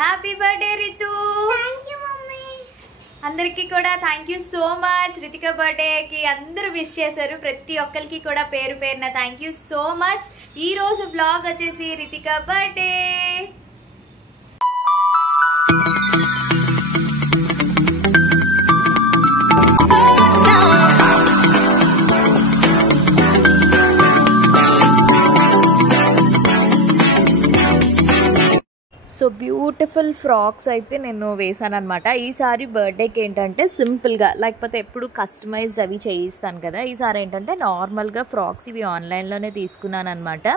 Happy birthday Ritu. అందరికీ కూడా thank you so much. Ritika బర్త్డేకి అందరూ విష్ చేశారు. ప్రతి ఒక్కరికి కూడా పేరు పేరున థ్యాంక్ యూ సో మచ్. ఈ రోజు బ్లాగ్ వచ్చేసి Ritika birthday. So beautiful frocks అయితే నేను వేసాను అనమాట. ఈసారి బర్త్డేకి ఏంటంటే సింపుల్గా, లేకపోతే ఎప్పుడు కస్టమైజ్డ్ అవి చేయిస్తాను కదా, ఈసారి ఏంటంటే నార్మల్గా ఫ్రాక్స్ ఇవి ఆన్లైన్లోనే తీసుకున్నాను అనమాట.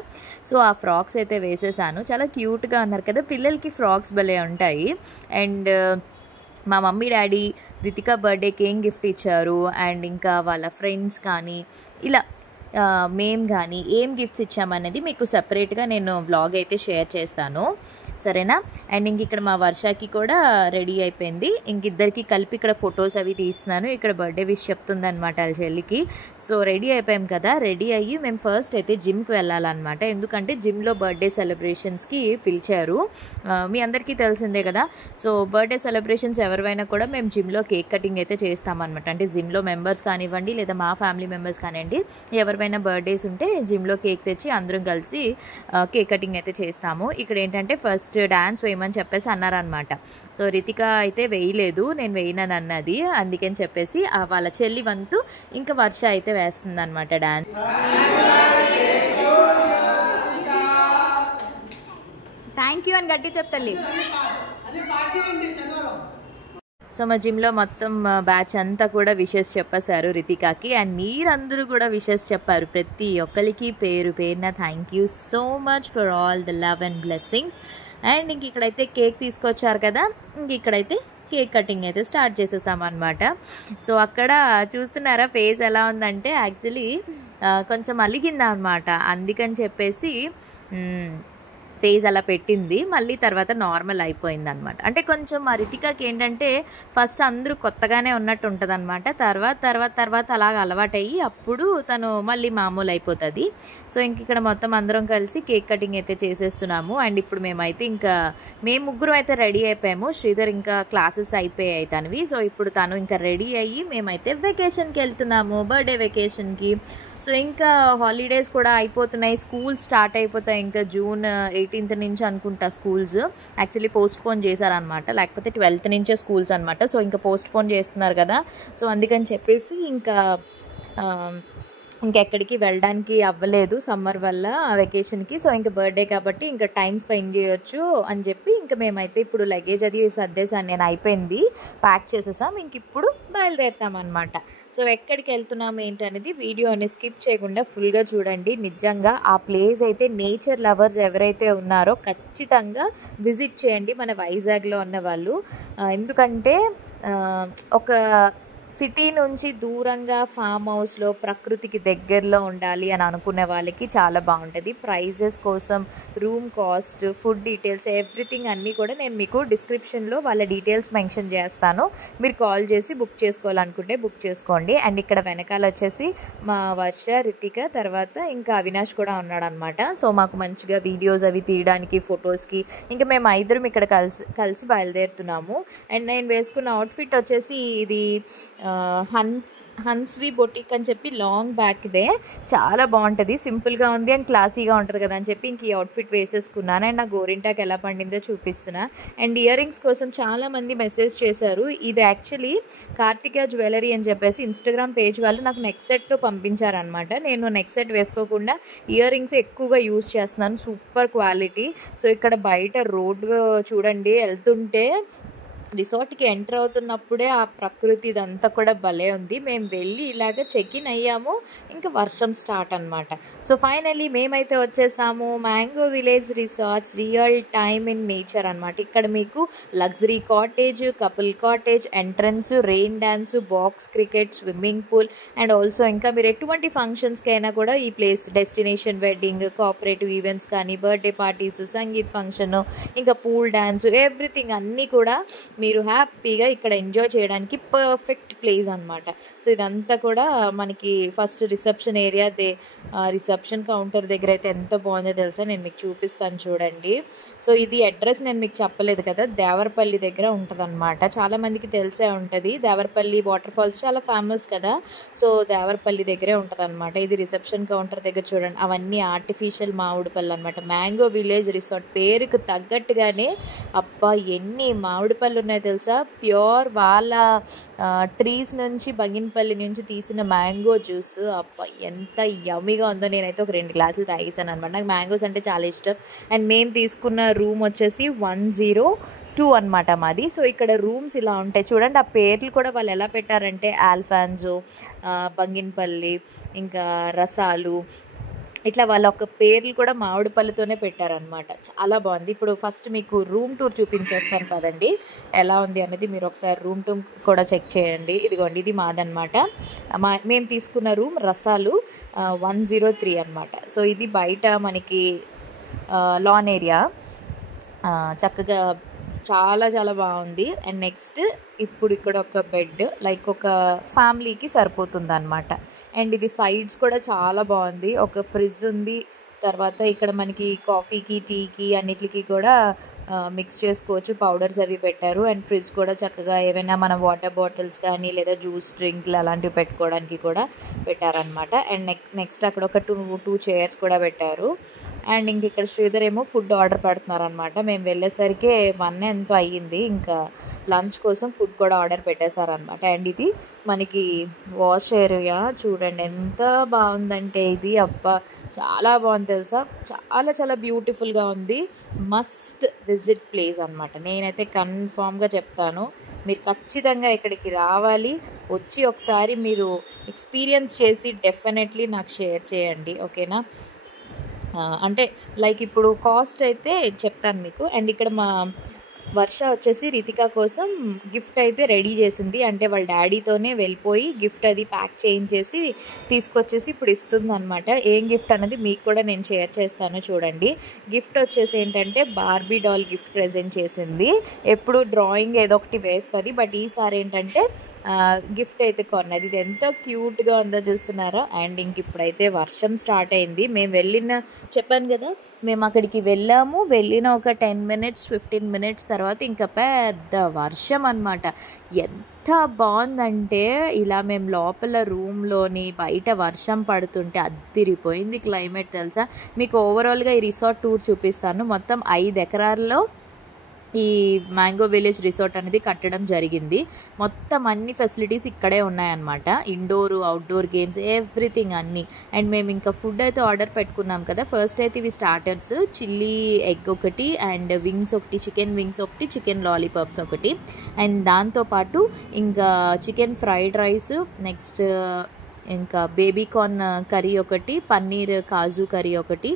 సో ఆ ఫ్రాక్స్ అయితే వేసేసాను. చాలా క్యూట్గా అన్నారు కదా, పిల్లలకి ఫ్రాక్స్ భలే ఉంటాయి. అండ్ మా మమ్మీ డాడీ రితిక బర్త్డేకి ఏం గిఫ్ట్ ఇచ్చారు, అండ్ ఇంకా వాళ్ళ ఫ్రెండ్స్ కానీ ఇలా మేము కానీ ఏం గిఫ్ట్స్ ఇచ్చామనేది మీకు సపరేట్గా నేను వ్లాగ్ అయితే షేర్ చేస్తాను, సరేనా. అండ్ ఇంక ఇక్కడ మా వర్షకి కూడా రెడీ అయిపోయింది. ఇంకిద్దరికి కలిపి ఇక్కడ ఫొటోస్ అవి తీస్తున్నాను. ఇక్కడ బర్త్డే విష్ చెప్తుంది అనమాట వాళ్ళ చెల్లికి. సో రెడీ అయిపోయాం కదా, రెడీ అయ్యి మేము ఫస్ట్ అయితే జిమ్కి వెళ్ళాలన్నమాట. ఎందుకంటే జిమ్లో బర్త్డే సెలబ్రేషన్స్కి పిలిచారు. మీ అందరికీ తెలిసిందే కదా. సో బర్త్డే సెలబ్రేషన్స్ ఎవరివైనా కూడా మేము జిమ్లో కేక్ కటింగ్ అయితే చేస్తామన్నమాట. అంటే జిమ్లో మెంబర్స్ కానివ్వండి, లేదా మా ఫ్యామిలీ మెంబర్స్ కానివ్వండి, ఎవరివైనా బర్త్డేస్ ఉంటే జిమ్లో కేక్ తెచ్చి అందరం కలిసి కేక్ కటింగ్ అయితే చేస్తాము. ఇక్కడ ఏంటంటే ఫస్ట్ డాన్స్ వేయమని చెప్పేసి అన్నారనమాట. సో రితిక అయితే వేయలేదు, నేను వేయనని అన్నది. అందుకని చెప్పేసి వాళ్ళ చెల్లి వంతు ఇంకా వర్ష అయితే వేస్తుంది అనమాట డాన్స్. థ్యాంక్ యూ అని గట్టి చెప్తాలి. సో మా జిమ్లో మొత్తం బ్యాచ్ అంతా కూడా విషెస్ చెప్పేశారు రితికాకి. అండ్ మీరందరూ కూడా విషెస్ చెప్పారు. ప్రతి ఒక్కరికి పేరు పేరున thank you so much for all the love and blessings. And ఇంక ఇక్కడైతే కేక్ తీసుకొచ్చారు కదా, ఇంక ఇక్కడైతే కేక్ కటింగ్ అయితే స్టార్ట్ చేసేసామన్నమాట. సో అక్కడ చూస్తున్నారా ఫేస్ ఎలా ఉందంటే యాక్చువల్లీ కొంచెం అలిగిందా అనమాట. అందుకని చెప్పేసి ఫేస్ అలా పెట్టింది, మళ్ళీ తర్వాత నార్మల్ అయిపోయింది అనమాట. అంటే కొంచెం మా రితికాకి ఏంటంటే ఫస్ట్ అందరూ కొత్తగానే ఉన్నట్టు ఉంటుంది అనమాట. తర్వాత అలాగ అలవాటయ్యి అప్పుడు తను మళ్ళీ మామూలు అయిపోతుంది. సో ఇంక ఇక్కడ మొత్తం అందరం కలిసి కేక్ కటింగ్ అయితే చేసేస్తున్నాము. అండ్ ఇప్పుడు మేమైతే ఇంకా మేము ముగ్గురు అయితే రెడీ అయిపోయాము. శ్రీధర్ ఇంకా క్లాసెస్ అయిపోయాయి తనవి. సో ఇప్పుడు తను ఇంకా రెడీ అయ్యి మేమైతే వెకేషన్కి వెళ్తున్నాము, బర్త్డే వెకేషన్కి. సో ఇంకా హాలిడేస్ కూడా అయిపోతున్నాయి, స్కూల్ స్టార్ట్ అయిపోతాయి. ఇంకా జూన్ 18th నుంచి అనుకుంటా స్కూల్స్. యాక్చువల్లీ పోస్ట్పోన్ చేశారనమాట, లేకపోతే 12th నుంచే స్కూల్స్ అనమాట. సో ఇంకా పోస్ట్పోన్ చేస్తున్నారు కదా, సో అందుకని చెప్పేసి ఇంకెక్కడికి వెళ్ళడానికి అవ్వలేదు సమ్మర్ వల్ల వెకేషన్కి. సో ఇంకా బర్త్డే కాబట్టి ఇంకా టైం స్పెండ్ చేయొచ్చు అని చెప్పి ఇంకా మేమైతే ఇప్పుడు లగేజ్ అది సర్దేశాను నేను, అయిపోయింది, ప్యాక్ చేసేసాం. ఇంక ఇప్పుడు బయలుదేరుతామన్నమాట. సో ఎక్కడికి వెళ్తున్నాము ఏంటనేది వీడియో అనేది స్కిప్ చేయకుండా ఫుల్గా చూడండి. నిజంగా ఆ ప్లేస్ అయితే నేచర్ లవర్స్ ఎవరైతే ఉన్నారో ఖచ్చితంగా విజిట్ చేయండి మన వైజాగ్లో ఉన్న వాళ్ళు. ఎందుకంటే ఒక సిటీ నుంచి దూరంగా ఫామ్ హౌస్లో ప్రకృతికి దగ్గరలో ఉండాలి అని అనుకునే వాళ్ళకి చాలా బాగుంటుంది. ప్రైజెస్ కోసం, room cost, food details, everything అన్నీ కూడా నేను మీకు డిస్క్రిప్షన్లో వాళ్ళ డీటెయిల్స్ మెన్షన్ చేస్తాను. మీరు కాల్ చేసి బుక్ చేసుకోవాలనుకుంటే బుక్ చేసుకోండి. అండ్ ఇక్కడ వెనకాల వచ్చేసి మా వర్ష, రితిక, తర్వాత ఇంకా అవినాష్ కూడా ఉన్నాడు అనమాట. సో మాకు మంచిగా వీడియోస్ అవి తీయడానికి, ఫొటోస్కి ఇంకా మేము ఐదురం ఇక్కడ కలిసి బయలుదేరుతున్నాము. అండ్ నేను వేసుకున్న అవుట్ఫిట్ వచ్చేసి ఇది హన్స్వి బొటిక్ అని చెప్పి లాంగ్ బ్యాక్దే, చాలా బాగుంటుంది, సింపుల్గా ఉంది అండ్ క్లాసీగా ఉంటుంది కదా అని చెప్పి ఇంక ఈ అవుట్ఫిట్ వేసేసుకున్నాను. అండ్ నా గోరింటాకు ఎలా పండిందో చూపిస్తున్నా. అండ్ ఇయర్ రింగ్స్ కోసం చాలామంది మెసేజ్ చేశారు. ఇది యాక్చువల్లీ కార్తిక జ్యువెలరీ అని చెప్పేసి ఇన్స్టాగ్రామ్ పేజ్ వాళ్ళు నాకు నెక్ సెట్తో పంపించారనమాట. నేను నెక్ సెట్ వేసుకోకుండా ఇయర్ రింగ్స్ ఎక్కువగా యూజ్ చేస్తున్నాను, సూపర్ క్వాలిటీ. సో ఇక్కడ బయట రోడ్ చూడండి, వెళ్తుంటే రిసార్ట్కి ఎంటర్ అవుతున్నప్పుడే ఆ ప్రకృతి ఇదంతా కూడా భలే ఉంది. మేము వెళ్ళి ఇలాగ చెక్ ఇన్ అయ్యాము, ఇంకా వర్షం స్టార్ట్ అనమాట. సో ఫైనలీ మేమైతే వచ్చేసాము mango village resorts, real time in nature అనమాట. ఇక్కడ మీకు luxury cottage, couple cottage, entrance, rain dance, box cricket, swimming pool, and also ఇంకా మీరు ఎటువంటి ఫంక్షన్స్కి అయినా కూడా ఈ place destination wedding, cooperative events కానీ, బర్త్డే పార్టీస్, సంగీత్ ఫంక్షన్, ఇంకా పూల్ డ్యాన్స్, ఎవ్రీథింగ్ అన్నీ కూడా మీరు హ్యాపీగా ఇక్కడ ఎంజాయ్ చేయడానికి పర్ఫెక్ట్ ప్లేస్ అనమాట. సో ఇదంతా కూడా మనకి first reception area reception counter దగ్గర అయితే ఎంత బాగుందో తెలుసా, నేను మీకు చూపిస్తాను చూడండి. సో ఇది అడ్రస్ నేను మీకు చెప్పలేదు కదా, దేవరపల్లి దగ్గర ఉంటుంది అనమాట. చాలామందికి తెలిసే ఉంటుంది, దేవరపల్లి వాటర్ ఫాల్స్ చాలా ఫేమస్ కదా. సో దేవరపల్లి దగ్గరే ఉంటుంది అనమాట. ఇది రిసెప్షన్ కౌంటర్ దగ్గర చూడండి, అవన్నీ ఆర్టిఫిషియల్ మామిడి పళ్ళు అనమాట. మ్యాంగో విలేజ్ రిసార్ట్ పేరుకు తగ్గట్టుగానే అబ్బా ఎన్ని మామిడి పళ్ళు ఉన్నాయో తెలుసా. ప్యూర్ వాళ్ళ ట్రీస్ నుంచి బంగినపల్లి నుంచి తీసిన మ్యాంగో జ్యూస్ అబ్బా ఎంత యమ్మీగా ఉందో. నేనైతే ఒక 2 గ్లాసులు తాగేసాను అనమాట. నాకు మ్యాంగోస్ అంటే చాలా ఇష్టం. అండ్ మేము తీసుకున్న రూమ్ వచ్చేసి 102 అనమాట మాది. సో ఇక్కడ రూమ్స్ ఇలా ఉంటాయి చూడండి. ఆ పేర్లు కూడా వాళ్ళు ఎలా పెట్టారంటే ఆల్ఫాన్జో, బంగినపల్లి, ఇంకా రసాలు, ఇట్లా వాళ్ళ ఒక పేర్లు కూడా మామిడి పళ్ళుతోనే పెట్టారనమాట. చాలా బాగుంది. ఇప్పుడు ఫస్ట్ మీకు రూమ్ టూర్ చూపించేస్తాను పదండి, ఎలా ఉంది అనేది మీరు ఒకసారి రూమ్ టూర్ కూడా చెక్ చేయండి. ఇదిగోండి, ఇది మాదనమాట. మేము తీసుకున్న రూమ్ రసాలు 103 అనమాట. సో ఇది బయట మనకి లాన్ ఏరియా, చక్కగా చాలా చాలా బాగుంది. అండ్ నెక్స్ట్ ఇప్పుడు ఇక్కడ ఒక బెడ్ లైక్ ఒక ఫ్యామిలీకి సరిపోతుంది అనమాట. అండ్ ఇది సైడ్స్ కూడా చాలా బాగుంది. ఒక ఫ్రిడ్జ్ ఉంది. తర్వాత ఇక్కడ మనకి కాఫీకి, టీకి అన్నిటికి కూడా మిక్స్ చేసుకోవచ్చు, పౌడర్స్ అవి పెట్టారు. అండ్ ఫ్రిడ్జ్ కూడా చక్కగా ఏమైనా మన వాటర్ బాటిల్స్ కానీ లేదా జ్యూస్ డ్రింక్లు అలాంటివి పెట్టుకోవడానికి కూడా పెట్టారనమాట. అండ్ నెక్స్ట్ అక్కడ ఒక టూ చైర్స్ కూడా పెట్టారు. అండ్ ఇంక ఇక్కడ శ్రీధర్ ఏమో ఫుడ్ ఆర్డర్ పెడుతున్నారు అనమాట. మేము వెళ్ళేసరికి 1 ఎంతో అయ్యింది. ఇంకా లంచ్ కోసం ఫుడ్ కూడా ఆర్డర్ పెట్టేశారనమాట. అండ్ ఇది మనకి వాష్ ఏరియా చూడండి ఎంత బాగుందంటే ఇది అబ్బా చాలా బాగుంది తెలుసా. చాలా చాలా బ్యూటిఫుల్గా ఉంది. మస్ట్ విజిట్ ప్లేస్ అనమాట. నేనైతే కన్ఫామ్గా చెప్తాను, మీరు ఖచ్చితంగా ఇక్కడికి రావాలి. వచ్చి ఒకసారి మీరు ఎక్స్పీరియన్స్ చేసి డెఫినెట్లీ నాకు షేర్ చేయండి, ఓకేనా. అంటే లైక్ ఇప్పుడు కాస్ట్ అయితే చెప్తాను మీకు. అండ్ ఇక్కడ మా వర్ష వచ్చేసి రితిక కోసం గిఫ్ట్ అయితే రెడీ చేసింది. అంటే వాళ్ళ డాడీతోనే వెళ్ళిపోయి గిఫ్ట్ అది ప్యాక్ చేయించేసి తీసుకొచ్చేసి ఇప్పుడు ఇస్తుంది అనమాట. ఏం గిఫ్ట్ అన్నది మీకు కూడా నేను షేర్ చేస్తాను చూడండి. గిఫ్ట్ వచ్చేసి ఏంటంటే బార్బీ డాల్ గిఫ్ట్ ప్రెజెంట్ చేసింది. ఎప్పుడు డ్రాయింగ్ ఏదో ఒకటి వేస్తుంది, బట్ ఈసారి ఏంటంటే గిఫ్ట్ అయితే కొన్నది. ఇది ఎంతో క్యూట్గా ఉందో చూస్తున్నారా. అండ్ ఇంక ఇప్పుడైతే వర్షం స్టార్ట్ అయింది. మేము చెప్పాను కదా, మేము అక్కడికి వెళ్ళిన ఒక 10 minutes 15 minutes తర్వాత ఇంకా పెద్ద వర్షం అనమాట. ఎంత బాగుందంటే ఇలా మేము లోపల రూమ్లోని బయట వర్షం పడుతుంటే అద్దిరిపోయింది క్లైమేట్ తెలుసా. మీకు ఓవరాల్గా ఈ రిసార్ట్ టూర్ చూపిస్తాను. మొత్తం 5 ఎకరాల్లో ఈ మ్యాంగో విలేజ్ రిసార్ట్ అనేది కట్టడం జరిగింది. మొత్తం అన్ని ఫెసిలిటీస్ ఇక్కడే ఉన్నాయన్నమాట. ఇండోర్ అవుట్డోర్ గేమ్స్ ఎవ్రీథింగ్ అన్నీ. అండ్ మేము ఇంకా ఫుడ్ అయితే ఆర్డర్ పెట్టుకున్నాం కదా. ఫస్ట్ అయితే ఇవి స్టార్టర్స్, చిల్లీ ఎగ్ ఒకటి, అండ్ వింగ్స్ ఒకటి, చికెన్ వింగ్స్ ఒకటి, చికెన్ లాలీపాప్స్ ఒకటి, అండ్ దాంతోపాటు ఇంకా చికెన్ ఫ్రైడ్ రైస్, నెక్స్ట్ ఇంకా బేబీ కార్న్ కర్రీ ఒకటి, పన్నీర్ కాజు కర్రీ ఒకటి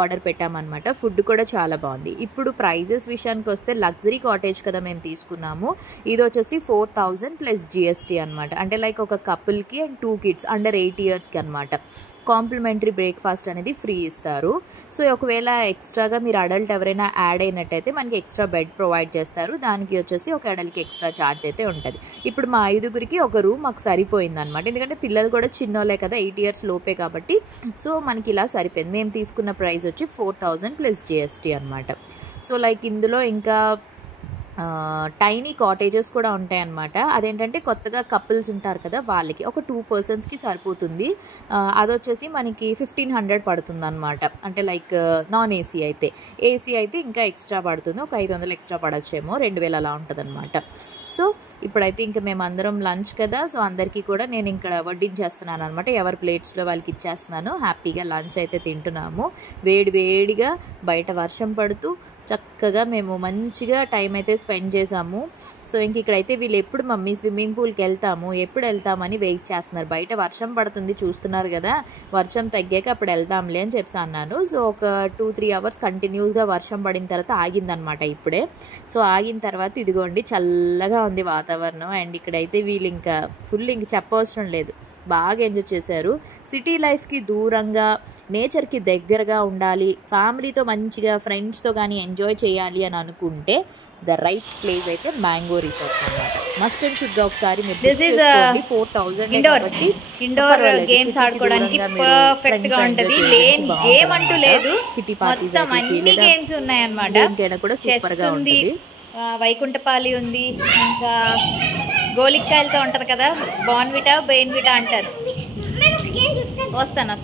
ఆర్డర్ పెట్టామన్నమాట. ఫుడ్ కూడా చాలా బాగుంది. ఇప్పుడు ప్రైజెస్ విషయానికి వస్తే లగ్జరీ కాటేజ్ కదా మేము తీసుకున్నాము. ఇది వచ్చేసి 4000 ప్లస్ GST అనమాట. అంటే లైక్ ఒక కపుల్కి అండ్ 2 kids అండర్ 8 yearsకి అనమాట. కాంప్లిమెంటరీ బ్రేక్ఫాస్ట్ అనేది ఫ్రీ ఇస్తారు. సో ఒకవేళ ఎక్స్ట్రాగా మీరు అడల్ట్ ఎవరైనా యాడ్ అయినట్టయితే మనకి ఎక్స్ట్రా బెడ్ ప్రొవైడ్ చేస్తారు. దానికి వచ్చేసి ఒక అడల్ట్కి ఎక్స్ట్రా ఛార్జ్ అయితే ఉంటుంది. ఇప్పుడు మా 5గురికి ఒక రూమ్ మాకు సరిపోయింది అనమాట. ఎందుకంటే పిల్లలు కూడా చిన్నోళ్ళే కదా, 8 years లోపే కాబట్టి. సో మనకి ఇలా సరిపోయింది. మేము తీసుకున్న ప్రైస్ వచ్చి 4000 ప్లస్ GST అనమాట. సో లైక్ ఇందులో ఇంకా టైనీ కాటేజెస్ కూడా ఉంటాయి అన్నమాట. అదేంటంటే కొత్తగా కపుల్స్ ఉంటారు కదా, వాళ్ళకి ఒక 2 personsకి సరిపోతుంది. అదొచ్చేసి మనకి 1500 పడుతుంది అనమాట. అంటే లైక్ నాన్ ఏసీ అయితే. ఏసీ అయితే ఇంకా ఎక్స్ట్రా పడుతుంది, ఒక 500 ఎక్స్ట్రా పడచ్చేమో, 2000 అలా ఉంటుంది అనమాట. సో ఇప్పుడైతే ఇంకా మేము అందరం లంచ్ కదా, సో అందరికీ కూడా నేను ఇక్కడ వడ్డించేస్తున్నాను అనమాట. ఎవరి ప్లేట్స్లో వాళ్ళకి ఇచ్చేస్తున్నాను. హ్యాపీగా లంచ్ అయితే తింటున్నాము. వేడిగా బయట వర్షం పడుతూ చక్కగా మేము మంచిగా టైం అయితే స్పెండ్ చేసాము. సో ఇంక ఇక్కడైతే వీళ్ళు ఎప్పుడు మమ్మీ స్విమ్మింగ్ పూల్కి ఎప్పుడు వెళ్తామని వెయిట్ చేస్తున్నారు. బయట వర్షం పడుతుంది చూస్తున్నారు కదా, వర్షం తగ్గాక అప్పుడు వెళ్దాంలే అని చెప్పి అన్నాను. సో ఒక 2-3 hours కంటిన్యూస్గా వర్షం పడిన తర్వాత ఆగిందనమాట ఇప్పుడే. సో ఆగిన తర్వాత ఇదిగోండి చల్లగా ఉంది వాతావరణం. అండ్ ఇక్కడైతే వీళ్ళు ఇంకా ఫుల్ ఇంక చెప్పవసరం లేదు, బాగా ఎంజాయ్ చేశారు. సిటీ లైఫ్కి దూరంగా నేచర్కి దగ్గరగా ఉండాలి, ఫ్యామిలీతో మంచిగా ఫ్రెండ్స్తో కానీ ఎంజాయ్ చేయాలి అని అనుకుంటే ద రైట్ ప్లేస్ అయితే మ్యాంగో రిసార్ట్స్ అన్నమాట. మస్ట్ అండ్ షుడ్ గా ఒకసారి మీరు దిస్ ఇస్ 4000 కాబట్టి ఇండోర్ గేమ్స్ ఆడుకోవడానికి పర్ఫెక్ట్ గా ఉంటది. లేని గేమ్ అంటూ లేదు, మొత్తం అన్ని గేమ్స్ ఉన్నాయి అన్నమాట. కూడా సూపర్ గా ఉంది. వైకుంఠపాలి ఉంది, ఇంకా గోలిక్కాయలతో ఉంటది కదా, బాన్విటా బెయిన్విటా అంటారు. వస్తాను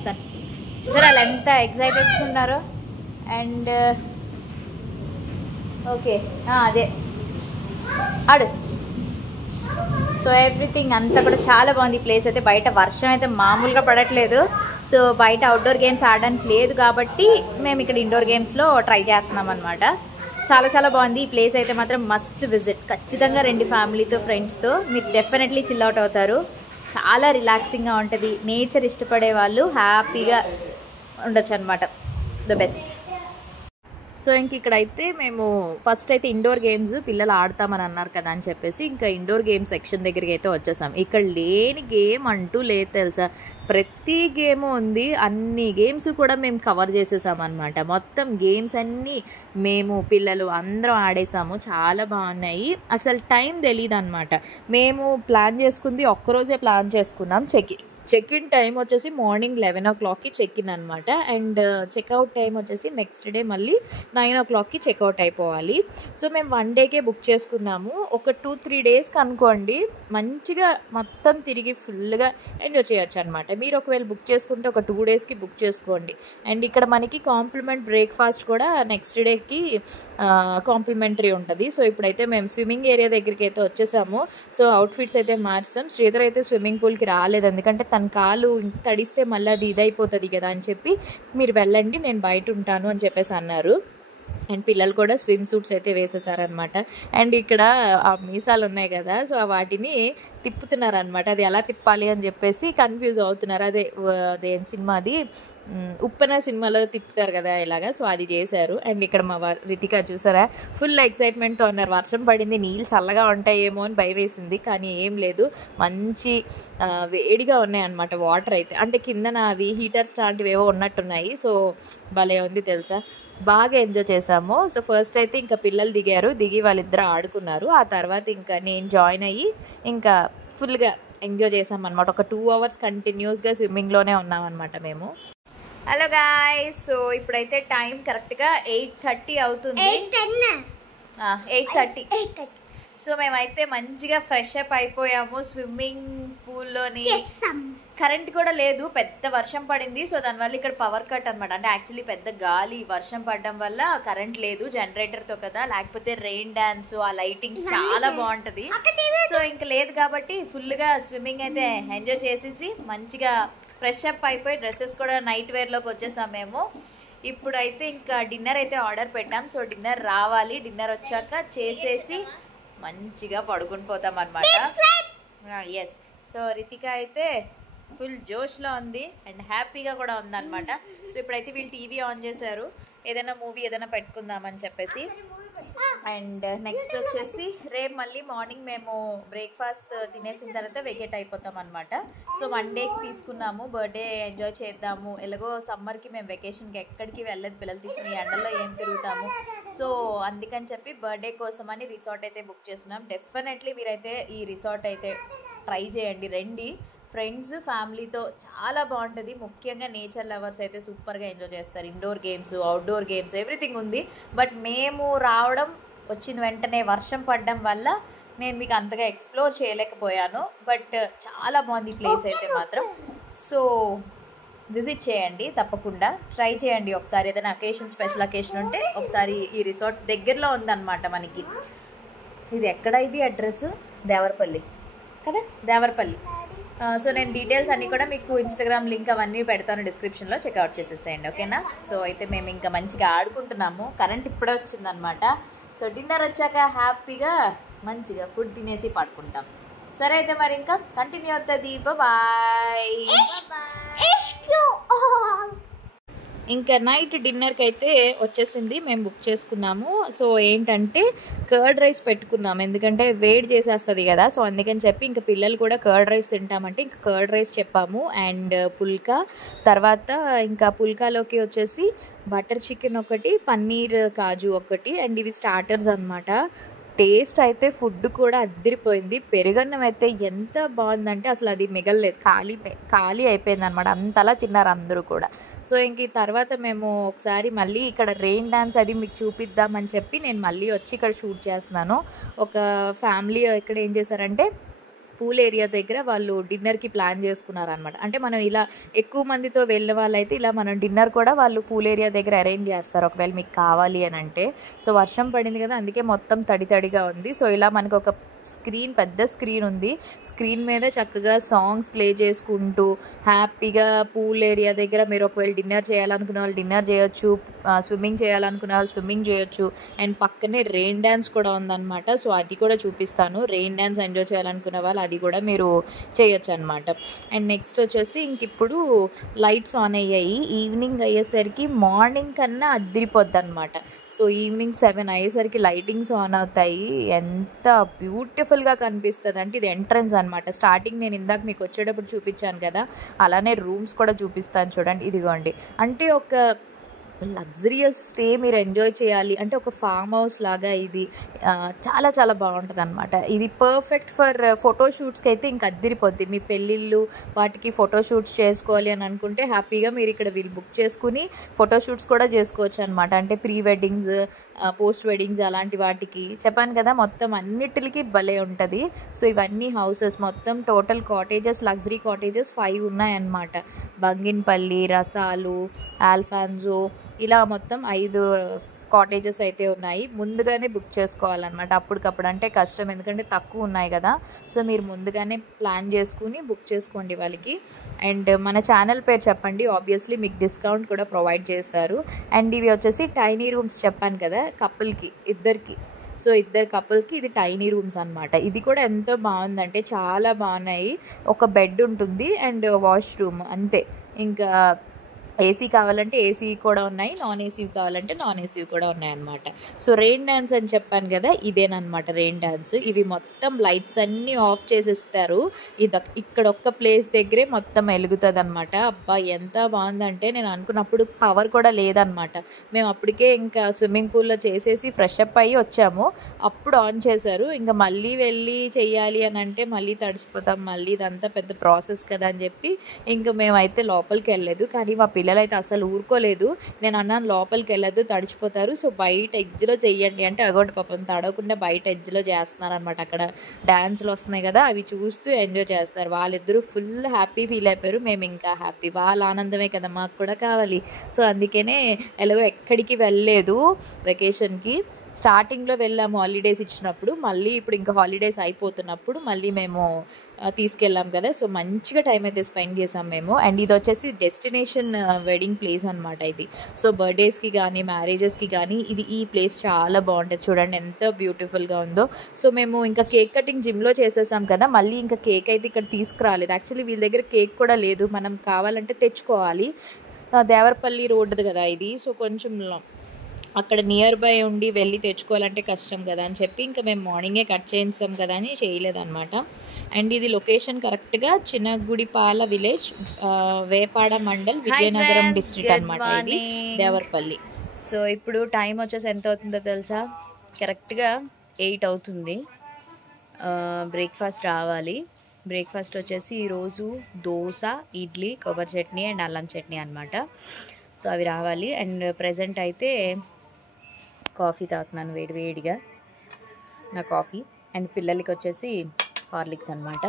చూసారా వాళ్ళు ఎంత ఎక్సైటెడ్ ఉన్నారో. అండ్ ఓకే అదే ఆడు. సో ఎవ్రీథింగ్ అంతా కూడా చాలా బాగుంది. ఈ ప్లేస్ అయితే బయట వర్షం అయితే మామూలుగా పడట్లేదు. సో బయట అవుట్డోర్ గేమ్స్ ఆడడానికి లేదు కాబట్టి మేము ఇక్కడ ఇండోర్ గేమ్స్లో ట్రై చేస్తున్నాం అనమాట. చాలా చాలా బాగుంది ఈ ప్లేస్ అయితే మాత్రం మస్ట్ విజిట్. ఖచ్చితంగా రండి ఫ్యామిలీతో ఫ్రెండ్స్తో, మీరు డెఫినెట్లీ చిల్ అవుట్ అవుతారు. చాలా రిలాక్సింగ్గా ఉంటుంది. నేచర్ ఇష్టపడే వాళ్ళు హ్యాపీగా ఉండొచ్చు అనమాట. The best. సో ఇంక ఇక్కడైతే మేము ఫస్ట్ అయితే ఇండోర్ గేమ్స్ పిల్లలు ఆడతామని అన్నారు కదా అని చెప్పేసి ఇంకా ఇండోర్ గేమ్ సెక్షన్ దగ్గరికి అయితే వచ్చేసాం. ఇక్కడ లేని గేమ్ అంటూ లేదు తెలుసా, ప్రతి గేమ్ ఉంది. అన్ని గేమ్స్ కూడా మేము కవర్ చేసేసాం అనమాట. మొత్తం గేమ్స్ అన్నీ మేము పిల్లలు అందరం ఆడేసాము. చాలా బాగున్నాయి. అసలు టైం తెలియదు అనమాట. మేము ప్లాన్ చేసుకుంది ఒక్కరోజే ప్లాన్ చేసుకున్నాం. చెక్ ఇన్ టైం వచ్చేసి మార్నింగ్ 11 o'clockకి చెక్ ఇన్ అనమాట. అండ్ చెక్అవుట్ టైం వచ్చేసి నెక్స్ట్ డే మళ్ళీ 9 o'clockకి చెక్అవుట్ అయిపోవాలి. సో మేము 1 dayకే బుక్ చేసుకున్నాము. ఒక 2-3 daysకి అనుకోండి మంచిగా మొత్తం తిరిగి ఫుల్గా ఎంజాయ్ చేయొచ్చు అనమాట. మీరు ఒకవేళ బుక్ చేసుకుంటే ఒక 2 daysకి బుక్ చేసుకోండి. అండ్ ఇక్కడ మనకి కాంప్లిమెంట్ బ్రేక్ఫాస్ట్ కూడా నెక్స్ట్ డేకి కాంప్లిమెంటరీ ఉంటుంది. సో ఇప్పుడైతే మేము స్విమ్మింగ్ ఏరియా దగ్గరికి అయితే వచ్చేసాము. సో అవుట్ఫిట్స్ అయితే మార్చాం. శ్రీధర్ అయితే స్విమ్మింగ్ పూల్కి రాలేదు, ఎందుకంటే తన కాలు తడిస్తే మళ్ళీ అది ఇదైపోతుంది కదా అని చెప్పి మీరు వెళ్ళండి నేను బయట ఉంటాను అని చెప్పేసి అన్నారు. అండ్ పిల్లలు కూడా స్విమ్ సూట్స్ అయితే వేసేసారనమాట. అండ్ ఇక్కడ ఆ మీసాలు ఉన్నాయి కదా, సో వాటిని తిప్పుతున్నారు అనమాట. అది ఎలా తిప్పాలి అని చెప్పేసి కన్ఫ్యూజ్ అవుతున్నారు. అదేం సినిమా అది, ఉప్పెన సినిమాలో తిప్పుతారు కదా ఇలాగా, సో అది చేశారు. అండ్ ఇక్కడ మా రితిక చూసారా ఫుల్ ఎక్సైట్మెంట్తో ఉన్నారు. వర్షం పడింది, నీళ్ళు చల్లగా ఉంటాయేమో అని భయం వేసింది, కానీ ఏం లేదు, మంచి వేడిగా ఉన్నాయి అన్నమాట వాటర్ అయితే. అంటే కిందన అవి హీటర్స్ లాంటివి ఏవో ఉన్నట్టున్నాయి. సో భలే ఉంది తెలుసా, బాగా ఎంజాయ్ చేసాము. సో ఫస్ట్ అయితే ఇంకా పిల్లలు దిగి వాళ్ళిద్దరు ఆడుకున్నారు. ఆ తర్వాత ఇంకా నేను జాయిన్ అయ్యి ఇంకా ఫుల్గా ఎంజాయ్ చేసాం అనమాట. ఒక 2 hours కంటిన్యూస్గా స్విమ్మింగ్లోనే ఉన్నాం అనమాట మేము. హలో గాయ్స్, సో ఇప్పుడైతే టైం కరెక్ట్గా 8:30 అవుతుంది. 8:30. సో మేమైతే మంచిగా ఫ్రెష్ అప్ అయిపోయాము స్విమ్మింగ్ పూల్లోని. కరెంట్ కూడా లేదు, పెద్ద వర్షం పడింది. సో దానివల్ల ఇక్కడ పవర్ కట్ అనమాట. అంటే యాక్చువల్లీ పెద్ద గాలి వర్షం పడడం వల్ల కరెంట్ లేదు జనరేటర్తో కదా, లేకపోతే రెయిన్ డాన్స్ ఆ లైటింగ్స్ చాలా బాగుంటుంది. సో ఇంకా లేదు కాబట్టి ఫుల్గా స్విమ్మింగ్ అయితే ఎంజాయ్ చేసేసి మంచిగా ఫ్రెష్ అప్ అయిపోయి డ్రెస్సెస్ కూడా నైట్ వేర్లోకి వచ్చేసాం మేము. ఇప్పుడైతే ఇంకా డిన్నర్ అయితే ఆర్డర్ పెట్టాం. సో డిన్నర్ రావాలి, డిన్నర్ వచ్చాక చేసేసి మంచిగా పడుకుని పోతాం అనమాట. ఎస్, సో రితిక అయితే ఫుల్ జోష్లో ఉంది అండ్ హ్యాపీగా కూడా ఉందన్నమాట. సో ఇప్పుడైతే వీళ్ళు టీవీ ఆన్ చేశారు, ఏదైనా మూవీ ఏదైనా పెట్టుకుందామని చెప్పేసి. అండ్ నెక్స్ట్ వచ్చేసి రేపు మళ్ళీ మార్నింగ్ మేము బ్రేక్ఫాస్ట్ తినేసిన తర్వాత వెకేట్ అయిపోతాం అనమాట. సో 1 dayకి తీసుకున్నాము, బర్త్డే ఎంజాయ్ చేద్దాము. ఎలాగో సమ్మర్కి మేము వెకేషన్కి ఎక్కడికి వెళ్ళలేదు, పిల్లలు తీసుకుని ఎండల్లో ఏం తిరుగుతాము. సో అందుకని చెప్పి బర్త్డే కోసం అని రిసార్ట్ అయితే బుక్ చేస్తున్నాం. డెఫినెట్లీ మీరైతే ఈ రిసార్ట్ అయితే ట్రై చేయండి, రండి ఫ్రెండ్స్ ఫ్యామిలీతో, చాలా బాగుంటుంది. ముఖ్యంగా నేచర్ లవర్స్ అయితే సూపర్గా ఎంజాయ్ చేస్తారు. Indoor games, outdoor games everything ఉంది. బట్ మేము రావడం వచ్చిన వెంటనే వర్షం పడడం వల్ల నేను మీకు అంతగా ఎక్స్ప్లోర్ చేయలేకపోయాను. బట్ చాలా బాగుంది ఈ ప్లేస్ అయితే మాత్రం. సో విజిట్ చేయండి, తప్పకుండా ట్రై చేయండి ఒకసారి. ఏదైనా అకేషన్, స్పెషల్ అకేషన్ ఉంటే ఒకసారి ఈ రిసార్ట్ దగ్గరలో ఉందన్నమాట మనకి. ఇది ఎక్కడ, ఇది అడ్రస్ దేవరపల్లి కదా, దేవరపల్లి. సో నేను డీటెయిల్స్ అన్నీ కూడా మీకు ఇన్స్టాగ్రామ్ లింక్ అవన్నీ పెడతాను డిస్క్రిప్షన్లో, చెక్అవుట్ చేసేసేయండి, ఓకేనా. సో అయితే మేము ఇంకా మంచిగా ఆడుకుంటున్నాము. కరెంట్ ఇప్పుడే వచ్చిందనమాట. సో డిన్నర్ వచ్చాక హ్యాపీగా మంచిగా ఫుడ్ తినేసి పడుకుంటాం. సరే అయితే మరి ఇంకా కంటిన్యూ అవుతుంది. బాయ్. ఇంకా నైట్ డిన్నర్కి అయితే వచ్చేసింది, మేము బుక్ చేసుకున్నాము. సో ఏంటంటే కర్డ్ రైస్ పెట్టుకున్నాము, ఎందుకంటే వేడి చేసేస్తుంది కదా. సో అందుకని చెప్పి ఇంకా పిల్లలు కూడా కర్డ్ రైస్ తింటామంటే ఇంకా కర్డ్ రైస్ చెప్పాము. అండ్ పుల్కా, తర్వాత ఇంకా పుల్కాలోకి వచ్చేసి బటర్ చికెన్ ఒకటి, పన్నీర్ కాజు ఒకటి, అండ్ ఇవి స్టార్టర్స్ అనమాట. టేస్ట్ అయితే ఫుడ్ కూడా అదిరిపోయింది. పెరుగన్నం అయితే ఎంత బాగుందంటే అసలు అది మిగలలేదు, ఖాళీ అయిపోయింది అనమాట, అంతలా తిన్నారు అందరూ కూడా. సో ఇంక ఈ తర్వాత మేము ఒకసారి మళ్ళీ ఇక్కడ రెయిన్ డాన్స్ అది మీకు చూపిద్దామని చెప్పి నేను మళ్ళీ వచ్చి ఇక్కడ షూట్ చేస్తున్నాను. ఒక ఫ్యామిలీ ఇక్కడ ఏం చేశారంటే పూల్ ఏరియా దగ్గర వాళ్ళు డిన్నర్కి ప్లాన్ చేసుకున్నారనమాట. అంటే మనం ఇలా ఎక్కువ మందితో వెళ్ళిన వాళ్ళైతే ఇలా మనం డిన్నర్ కూడా వాళ్ళు పూల్ ఏరియా దగ్గర అరేంజ్ చేస్తారు ఒకవేళ మీకు కావాలి అని అంటే. సో వర్షం పడింది కదా, అందుకే మొత్తం తడిగా ఉంది. సో ఇలా మనకు ఒక స్క్రీన్, పెద్ద స్క్రీన్ ఉంది, స్క్రీన్ మీద చక్కగా సాంగ్స్ ప్లే చేసుకుంటూ హ్యాపీగా పూల్ ఏరియా దగ్గర మీరు ఒకవేళ డిన్నర్ చేయాలనుకున్న వాళ్ళు డిన్నర్ చేయొచ్చు, స్విమ్మింగ్ చేయాలనుకున్న వాళ్ళు స్విమ్మింగ్ చేయొచ్చు. అండ్ పక్కనే రెయిన్ డ్యాన్స్ కూడా ఉందన్నమాట. సో అది కూడా చూపిస్తాను, రెయిన్ డ్యాన్స్ ఎంజాయ్ చేయాలనుకున్న వాళ్ళు అది కూడా మీరు చేయొచ్చు అనమాట. అండ్ నెక్స్ట్ వచ్చేసి ఇంక ఇప్పుడు లైట్స్ ఆన్ అయ్యాయి. ఈవినింగ్ అయ్యేసరికి మార్నింగ్ కన్నా అదిరిపోద్ది అనమాట. సో ఈవినింగ్ 7 అయ్యేసరికి లైటింగ్స్ ఆన్ అవుతాయి, ఎంత బ్యూటిఫుల్గా కనిపిస్తుంది అంటే ఇది ఎంట్రన్స్ అనమాట. స్టార్టింగ్ నేను ఇందాక మీకు వచ్చేటప్పుడు చూపించాను కదా, అలానే రూమ్స్ కూడా చూపిస్తాను చూడండి. ఇదిగోండి, అంటే ఒక లగ్జరియస్ స్టే మీరు ఎంజాయ్ చేయాలి అంటే ఒక ఫామ్ హౌస్ లాగా ఇది చాలా చాలా బాగుంటుంది అనమాట. ఇది పర్ఫెక్ట్ ఫర్ ఫోటోషూట్స్కి అయితే ఇంక అద్దిరిపోద్ది. మీ పెళ్ళిళ్ళు వాటికి ఫోటోషూట్స్ చేసుకోవాలి అని అనుకుంటే హ్యాపీగా మీరు ఇక్కడ వీళ్ళు బుక్ చేసుకుని ఫోటోషూట్స్ కూడా చేసుకోవచ్చు అనమాట. అంటే ప్రీ వెడ్డింగ్స్, పోస్ట్ వెడ్డింగ్స్ అలాంటి వాటికి చెప్పాను కదా, మొత్తం అన్నిటికి భలే ఉంటుంది. సో ఇవన్నీ హౌసెస్ మొత్తం టోటల్ కాటేజెస్, లగ్జరీ కాటేజెస్ 5 ఉన్నాయన్నమాట. బంగిన్పల్లి, రసాలు, ఆల్ఫాన్జో ఇలా మొత్తం 5 కాటేజెస్ అయితే ఉన్నాయి. ముందుగానే బుక్ చేసుకోవాలన్నమాట, అప్పటికప్పుడు అంటే కష్టం, ఎందుకంటే తక్కువ ఉన్నాయి కదా. సో మీరు ముందుగానే ప్లాన్ చేసుకుని బుక్ చేసుకోండి వాళ్ళకి. అండ్ మన ఛానల్ పేరు చెప్పండి, ఆబ్వియస్లీ మీకు డిస్కౌంట్ కూడా ప్రొవైడ్ చేస్తారు. అండ్ ఇవి వచ్చేసి టైనీ రూమ్స్ చెప్పాను కదా, కపుల్కి, ఇద్దరికి. సో 2 కపుల్కి ఇది టైనీ రూమ్స్ అనమాట. ఇది కూడా ఎంతో బాగుందంటే చాలా బాగున్నాయి. ఒక బెడ్ ఉంటుంది అండ్ వాష్రూమ్ అంతే. ఇంకా ఏసీ కావాలంటే ఏసీ కూడా ఉన్నాయి, నాన్ ఏసీ కావాలంటే నాన్ ఏసీ కూడా ఉన్నాయన్నమాట. సో రెయిన్ డ్యాన్స్ అని చెప్పాను కదా, ఇదేనమాట రెయిన్ డ్యాన్స్. ఇవి మొత్తం లైట్స్ అన్నీ ఆఫ్ చేసేస్తారు. ఇక్కడ ఒక్క ప్లేస్ దగ్గరే మొత్తం వెలుగుతుంది అనమాట. అబ్బా ఎంత బాగుందంటే, నేను అనుకున్నప్పుడు పవర్ కూడా లేదనమాట. మేము అప్పటికే ఇంకా స్విమ్మింగ్ పూల్లో చేసేసి ఫ్రెష్ అప్ అయ్యి వచ్చాము, అప్పుడు ఆన్ చేశారు. ఇంకా మళ్ళీ వెళ్ళి చెయ్యాలి అని అంటే మళ్ళీ తడిచిపోతాం, మళ్ళీ ఇదంతా పెద్ద ప్రాసెస్ కదా అని చెప్పి ఇంకా మేమైతే లోపలికి వెళ్ళలేదు. కానీ మా పిల్లలు అయితే అసలు ఊరుకోలేదు. నేను అన్నాను లోపలికి వెళ్ళదు, తడిచిపోతారు, సో బయట ఎడ్జ్లో చెయ్యండి అంటే అగోటి పాపం తడవకుండా బయట ఎడ్జ్లో చేస్తున్నారనమాట. అక్కడ డ్యాన్స్లు వస్తున్నాయి కదా, అవి చూస్తూ ఎంజాయ్ చేస్తారు. వాళ్ళిద్దరూ ఫుల్ హ్యాపీ ఫీల్ అయిపోయారు, మేము ఇంకా హ్యాపీ. వాళ్ళ ఆనందమే కదా మాకు కూడా కావాలి. సో అందుకనే ఎలాగో ఎక్కడికి వెళ్ళలేదు వెకేషన్కి. స్టార్టింగ్లో వెళ్ళాము హాలిడేస్ ఇచ్చినప్పుడు, మళ్ళీ ఇప్పుడు ఇంకా హాలిడేస్ అయిపోతున్నప్పుడు మళ్ళీ మేము తీసుకెళ్ళాం కదా. సో మంచిగా టైం అయితే స్పెండ్ చేసాం మేము. అండ్ ఇది వచ్చేసి డెస్టినేషన్ వెడ్డింగ్ ప్లేస్ అనమాట ఇది. సో బర్త్డేస్కి కానీ మ్యారేజెస్కి కానీ ఈ ప్లేస్ చాలా బాగుంటుంది. చూడండి ఎంత బ్యూటిఫుల్గా ఉందో. సో మేము ఇంకా కేక్ కటింగ్ జిమ్లో చేసేసాం కదా, మళ్ళీ ఇంకా కేక్ అయితే ఇక్కడ తీసుకురాలేదు. యాక్చువల్లీ వీళ్ళ దగ్గర కేక్ కూడా లేదు, మనం కావాలంటే తెచ్చుకోవాలి. దేవరపల్లి రోడ్డు కదా ఇది, సో కొంచెం అక్కడ నియర్ బై ఉండి వెళ్ళి తెచ్చుకోవాలంటే కష్టం కదా అని చెప్పి ఇంకా మేము మార్నింగే కట్ చేయించాం కదా అని చేయలేదన్నమాట. అండ్ ఇది లొకేషన్ కరెక్ట్గా చిన్నగుడిపాల విలేజ్, వేపాడ మండల్, విజయనగరం డిస్ట్రిక్ట్ అనమాట. ఇది దేవరపల్లి. సో ఇప్పుడు టైం వచ్చేసి ఎంత అవుతుందో తెలుసా, కరెక్ట్గా 8 అవుతుంది. బ్రేక్ఫాస్ట్ రావాలి. బ్రేక్ఫాస్ట్ వచ్చేసి ఈరోజు దోశ, ఇడ్లీ, కొబ్బరి చట్నీ అండ్ అల్లం చట్నీ అనమాట. సో అవి రావాలి. అండ్ ప్రజెంట్ అయితే కాఫీ తాగుతున్నాను వేడివేడిగా, నా కాఫీ. అండ్ పిల్లలకి వచ్చేసి హార్లిక్స్ అనమాట.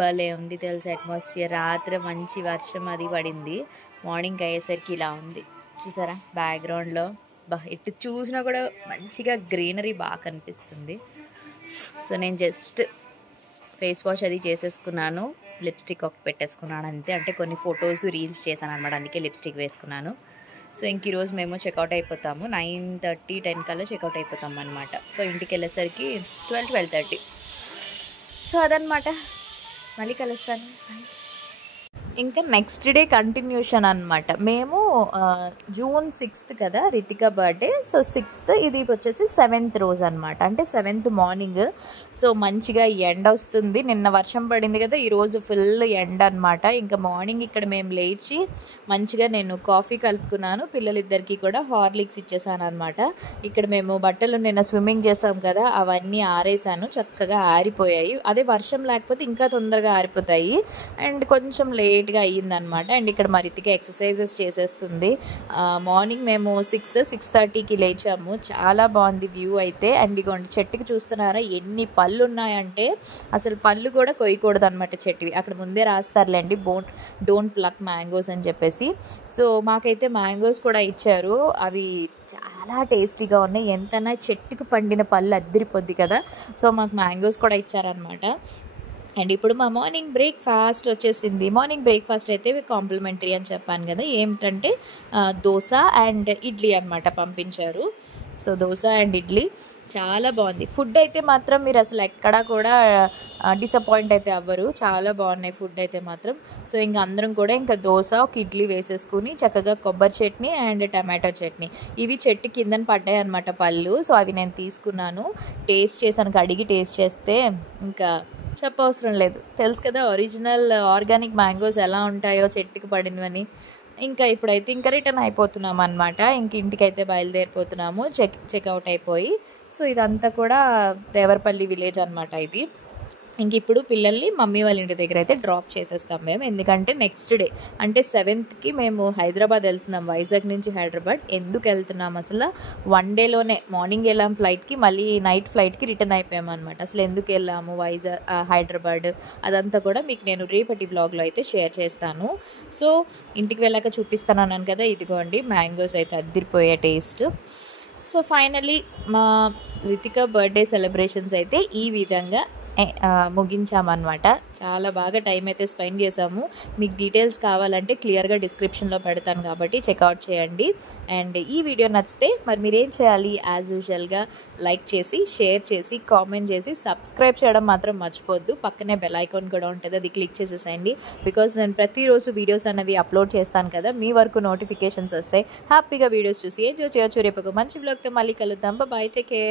భలే ఉంది తెలుసా అట్మాస్ఫియర్. రాత్రి మంచి వర్షం అది పడింది, మార్నింగ్ అయ్యేసరికి ఇలా ఉంది చూసారా బ్యాక్గ్రౌండ్లో. ఎటు చూసినా కూడా మంచిగా గ్రీనరీ బాగా కనిపిస్తుంది. సో నేను జస్ట్ ఫేస్ వాష్ అది చేసేసుకున్నాను, లిప్స్టిక్ ఒక పెట్టేసుకున్నాను అంతే. అంటే కొన్ని ఫొటోస్ రీల్స్ చేశాను అనమాట, అందుకే లిప్స్టిక్ వేసుకున్నాను. సో ఇంక ఈరోజు మేము చెక్అవుట్ అయిపోతాము, 9:30, 10 కల్లా చెక్అవుట్ అయిపోతాం అనమాట. సో ఇంటికి వెళ్ళేసరికి 12:30. సో అదనమాట, మళ్ళీ కలుస్తాను. ఇంకా నెక్స్ట్ డే కంటిన్యూషన్ అనమాట. మేము జూన్ 6th కదా రితిక బర్త్డే. సో 6th ఇది వచ్చేసి 7th రోజు అనమాట, అంటే 7th మార్నింగ్. సో మంచిగా ఎండ వస్తుంది, నిన్న వర్షం పడింది కదా, ఈరోజు ఫుల్ ఎండ అనమాట. ఇంకా మార్నింగ్ ఇక్కడ మేము లేచి మంచిగా నేను కాఫీ కలుపుకున్నాను, పిల్లలిద్దరికీ కూడా హార్లిక్స్ ఇచ్చేసాను అనమాట. ఇక్కడ మేము బట్టలు నిన్న స్విమ్మింగ్ చేసాం కదా, అవన్నీ ఆరేసాను, చక్కగా ఆరిపోయాయి. అదే వర్షం లేకపోతే ఇంకా తొందరగా ఆరిపోతాయి. అండ్ కొంచెం లేట్గా అయ్యిందనమాట. అండ్ ఇక్కడ మా రితిక ఎక్సర్సైజెస్ చేసేస్తుంది. మార్నింగ్ మేము 6:30కి లేచాము. చాలా బాగుంది వ్యూ అయితే. అండ్ ఇగోండి చెట్టుకి చూస్తున్నారా ఎన్ని పళ్ళు ఉన్నాయంటే, అసలు పళ్ళు కూడా కొయ్యకూడదు అనమాట చెట్టువి. అక్కడ ముందే రాస్తారులేండి, డోంట్ ప్లక్ మ్యాంగోస్ అని చెప్పేసి. సో మాకైతే మ్యాంగోస్ కూడా ఇచ్చారు, అవి చాలా టేస్టీగా ఉన్నాయి. ఎంతైనా చెట్టుకు పండిన పళ్ళు అద్దరిపోద్ది కదా, సో మాకు మ్యాంగోస్ కూడా ఇచ్చారనమాట. అండ్ ఇప్పుడు మా మార్నింగ్ బ్రేక్ఫాస్ట్ వచ్చేసింది. మార్నింగ్ బ్రేక్ఫాస్ట్ అయితే కాంప్లిమెంటరీ అని చెప్పాను కదా, ఏమిటంటే దోశ అండ్ ఇడ్లీ అనమాట పంపించారు. సో దోశ అండ్ ఇడ్లీ చాలా బాగుంది. ఫుడ్ అయితే మాత్రం మీరు అసలు ఎక్కడా కూడా డిసప్పాయింట్ అయితే అవ్వరు, చాలా బాగున్నాయి ఫుడ్ అయితే మాత్రం. సో ఇంకా అందరం కూడా ఇంకా దోశ ఒక ఇడ్లీ వేసేసుకుని చక్కగా కొబ్బరి చట్నీ అండ్ టమాటో చట్నీ, ఇవి చెట్టు కిందన పడ్డాయి అనమాట పళ్ళు. సో అవి నేను తీసుకున్నాను, టేస్ట్ చేశాను, కడిగి టేస్ట్ చేస్తే ఇంకా చెప్పవసరం లేదు, తెలుసు కదా ఒరిజినల్ ఆర్గానిక్ మ్యాంగోస్ ఎలా ఉంటాయో చెట్టుకి పడినవని. ఇంకా ఇప్పుడైతే ఇంకా రిటర్న్ అయిపోతున్నాం అనమాట. ఇంక ఇంటికైతే బయలుదేరిపోతున్నాము చెక్అవుట్ అయిపోయి. సో ఇదంతా కూడా దేవరపల్లి విలేజ్ అనమాట ఇది. ఇంక ఇప్పుడు పిల్లల్ని మమ్మీ వాళ్ళ ఇంటి దగ్గర అయితే డ్రాప్ చేసేస్తాం మేము, ఎందుకంటే నెక్స్ట్ డే అంటే 7th మేము హైదరాబాద్ వెళ్తున్నాం. వైజాగ్ నుంచి హైదరాబాద్ ఎందుకు వెళ్తున్నాం అసలు, 1 డేలోనే మార్నింగ్ వెళ్ళాం ఫ్లైట్కి, మళ్ళీ నైట్ ఫ్లైట్కి రిటర్న్ అయిపోయాము అనమాట. అసలు ఎందుకు వెళ్ళాము హైదరాబాద్ అదంతా కూడా మీకు నేను రేపటి బ్లాగ్లో అయితే షేర్ చేస్తాను. సో ఇంటికి వెళ్ళాక చూపిస్తాను అన్నాను కదా, ఇదిగోండి మ్యాంగోస్ అయితే అద్దరిపోయే టేస్ట్. సో ఫైనలీ మా రితిక బర్త్డే సెలబ్రేషన్స్ అయితే ఈ విధంగా ముగించామన్నమాట. చాలా బాగా టైం అయితే స్పెండ్ చేసాము. మీకు డీటెయిల్స్ కావాలంటే క్లియర్గా డిస్క్రిప్షన్లో పెడతాను కాబట్టి చెక్అవుట్ చేయండి. అండ్ ఈ వీడియో నచ్చితే మరి మీరేం చేయాలి, యాజ్ యూజువల్గా లైక్ చేసి, షేర్ చేసి, కామెంట్ చేసి, సబ్స్క్రైబ్ చేయడం మాత్రం మర్చిపోద్దు. పక్కనే బెల్ ఐకాన్ కూడా ఉంటుంది, అది క్లిక్ చేసేసేయండి. బికాజ్ నేను ప్రతిరోజు వీడియోస్ అనేవి అప్లోడ్ చేస్తాను కదా, మీ వరకు నోటిఫికేషన్స్ వస్తాయి. హ్యాపీగా వీడియోస్ చూసి ఎంజాయ్ చేయొచ్చు. రేపు ఒక మంచి వ్లాగ్తో మళ్ళీ కలుద్దాం. Bye, take care.